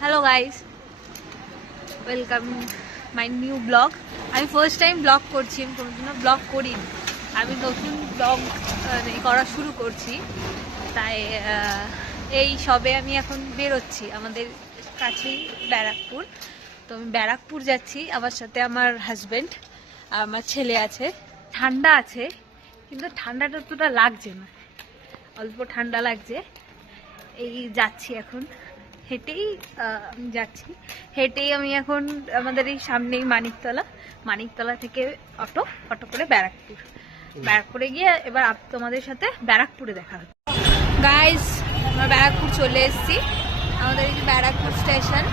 Hello guys, welcome my new blog. আমি first time blog করছি, আমি কোনোদিনও ব্লগ করিনি। আমি নতুন ব্লগ করা শুরু করছি, তাই এই সবে আমি এখন বেরোচ্ছি। আমাদের কাছেই ব্যারাকপুর, তো আমি ব্যারাকপুর যাচ্ছি। আমার সাথে আমার হাজব্যান্ড আর আমার ছেলে আছে। ঠান্ডা আছে, কিন্তু ঠান্ডাটা অতটা লাগছে না, অল্প ঠান্ডা লাগছে। এই যাচ্ছি এখন, হেঁটেই যাচ্ছি। হেঁটেই আমি এখন আমাদের এই সামনেই মানিকতলা থেকে অটো করে ব্যারাকপুরে গিয়ে এবার তোমাদের সাথে ব্যারাকপুরে দেখা হচ্ছে। গাইস, আমরা ব্যারাকপুর চলে এসেছি। আমাদের এই ব্যারাকপুর স্টেশন।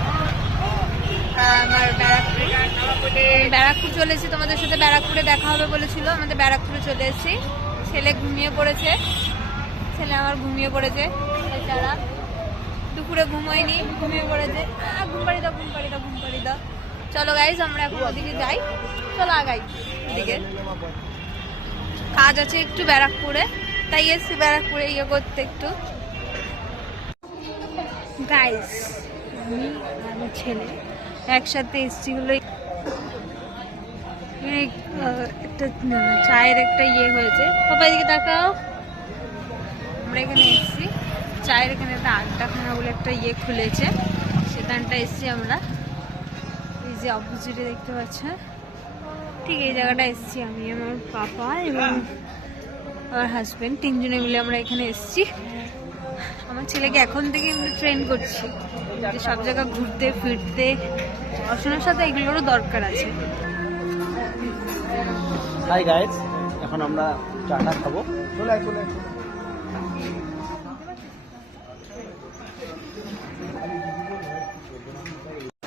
আমার ব্যারাকপুর চলে এসেছি, তোমাদের সাথে ব্যারাকপুরে দেখা হবে বলেছিল। আমাদের ব্যারাকপুরে চলে এসেছি। ছেলে ঘুমিয়ে পড়েছে, আমার ঘুমিয়ে পড়েছে। বেচারা দুপুরে ঘুমোয়নি, ঘুমিয়ে পড়েছে। ঘুম পাড়ি দাও। চলো গাইজ, আমরা এখন ওদিকে যাই। চলো আগাই ওদিকে। কাজ আছে একটু ব্যারাকপুরে, তাই এসছি ব্যারাকপুরে ইয়ে করতে একটু। গাইজ, আমি আমার ছেলে একসাথে এসছি হলো একটা চায়ের একটা ইয়ে হয়েছে। বাবা এদিকে তাকাও। আমরা এখানে এসছি চায়ের, এখানে একটা আড্ডাখানা বলে একটা ইয়ে খুলেছে, সেখানটা এসছি আমরা। এই যে অপোজিটে দেখতে পাচ্ছেন, ঠিক এই জায়গাটা এসছি আমি, আমার পাপা এবং আমার হাজব্যান্ড, তিনজনে মিলে আমরা এখানে এসছি। আমার ছেলেকে এখন থেকে ট্রেন করছি যে সব জায়গা ঘুরতে ফিরতে, পড়াশোনার সাথে এগুলোরও দরকার আছে। হাই গাইস, এখন আমরা চাটা খাবো।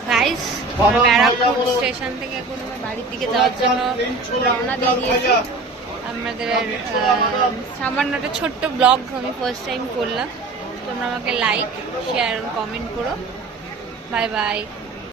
গাইস, ব্যারাকপুর স্টেশন থেকে এখন বাড়ির দিকে যাওয়ার জন্য রওনা দিয়ে দিয়েছি। আমাদের সামান্য একটা ছোট্ট ব্লগ আমি ফার্স্ট টাইম করলাম। তোমরা আমাকে লাইক, শেয়ার, কমেন্ট করো। Bye bye.